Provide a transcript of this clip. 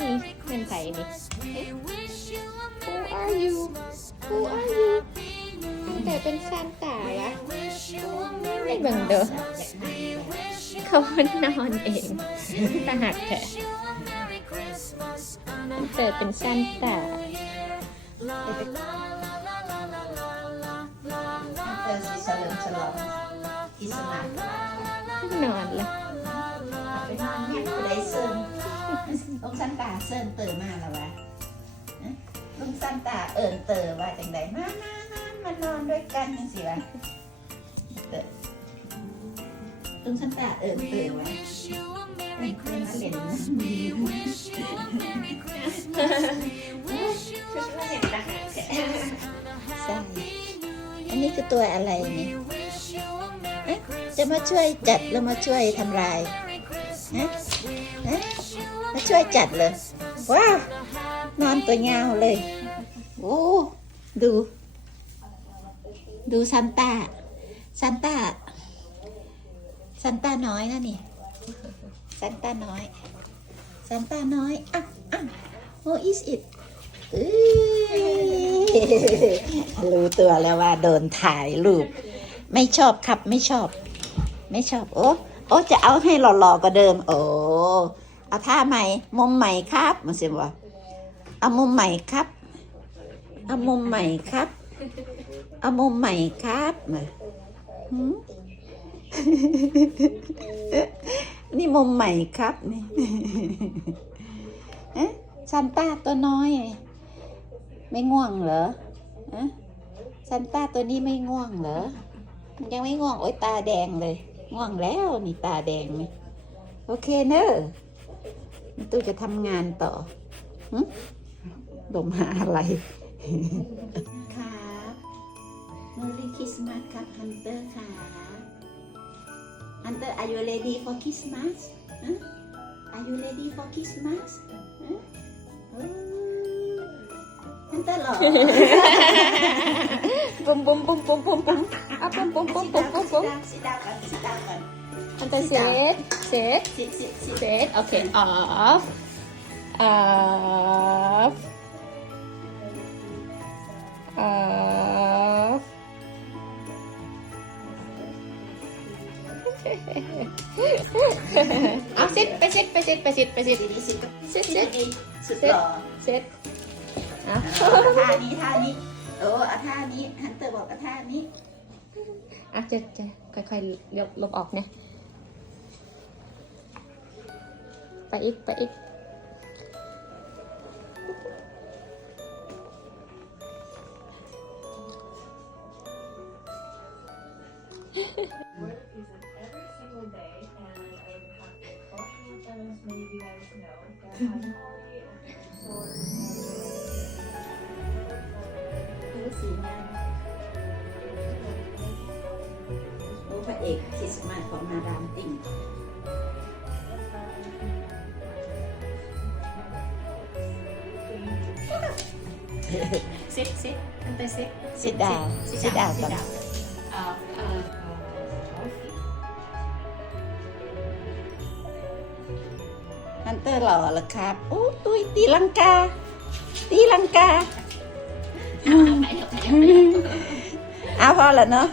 นี่เป็นใผ่นี่ Who are you Who are you แต่เป็นซานตาละไม่เบังเด้อเขานอนเองตาหักแท้แต่เป็นซานตาเธอสิเมนอนละไปนอนให้ผู้ใดเสริม ลุงซันตาเซิร์นเตอมาแล้ววะลุงซันตาเอิญเตอว่าจังใดมามามามานอนด้วยกันจังสิวะลุงซันตาเอิญเตอ We วะเอิญเตอมาเล่นใช่อันนี้คือตัวอะไรนี่จะมาช่วยจัดแล้วมาช่วยทำลาย Merry Christmas. ฮะ We ฮะ มาช่วยจัดเลย ว้าวนอนตัวยาวเลย โอ้ ดู ดูซันต้าซันต้าซันต้าน้อยนะนี่ซันต้าน้อยซันต้าน้อยอะอะ What is it รู้ตัวแล้วว่าโดนถ่ายรูป ไม่ชอบครับไม่ชอบ ไม่ชอบ โอ้โอ้จะเอาให้หล่อๆกว่าเดิม โอ้ เอาท่าใหม่มุมใหม่ครับมันเสียว่าเอามุมใหม่ครับ เอามุมใหม่ครับ เอามุมใหม่ครับมานี่มุมใหม่ครับนี่เอ๊ะซันต้าตัวน้อย ไม่ง่วงเหรอฮะซันต้าตัวนี้ไม่ง่วงเหรอ มันยังไม่ง่วง โอ๊ยตาแดงเลย ง่วงแล้วนี่ตาแดงนี่โอเคเนอะ ตู้จะทำงานต่อหึดมหาอะไรครับเมอรี่คริสต์มาสครับฮันเตอร์ค่ะฮันเตอร์ are you ready for Christmas ฮะ are you ready for Christmas ฮะฮันเตอร์หรอปุ้มปุ้มปุ้มปุ้มปุ้มปุ้มอะปุ้มปุ้มปุ้มปุ้มปุ้มปุ้ มสิดากันสิดากันอันเตอร์เซตเซตสิสิสิเซตโอเค off off off เอาซิดไปซิดไปซิดไปซิดไปซิดสิสิสิซิดสิซิดสุดหล่อเซ็ตอะท่านี้ท่านี้โอ้เอาท่านี้ฮันเตอร์บอกเอาท่านี้ อะจะจะค่อยๆลบลบออกเนี่ย Pait-pait. รู้พระเอกคริสต์มาสของมาดามติ่ง ซิดซิดอันเตอร์ซิด sit down sit down ก่อนเอ่อเอ่อฮันเตอร์หล่อเหรอครับโอ้ตุยตีลังกา ตีลังกาเอาพอแล้วเนาะ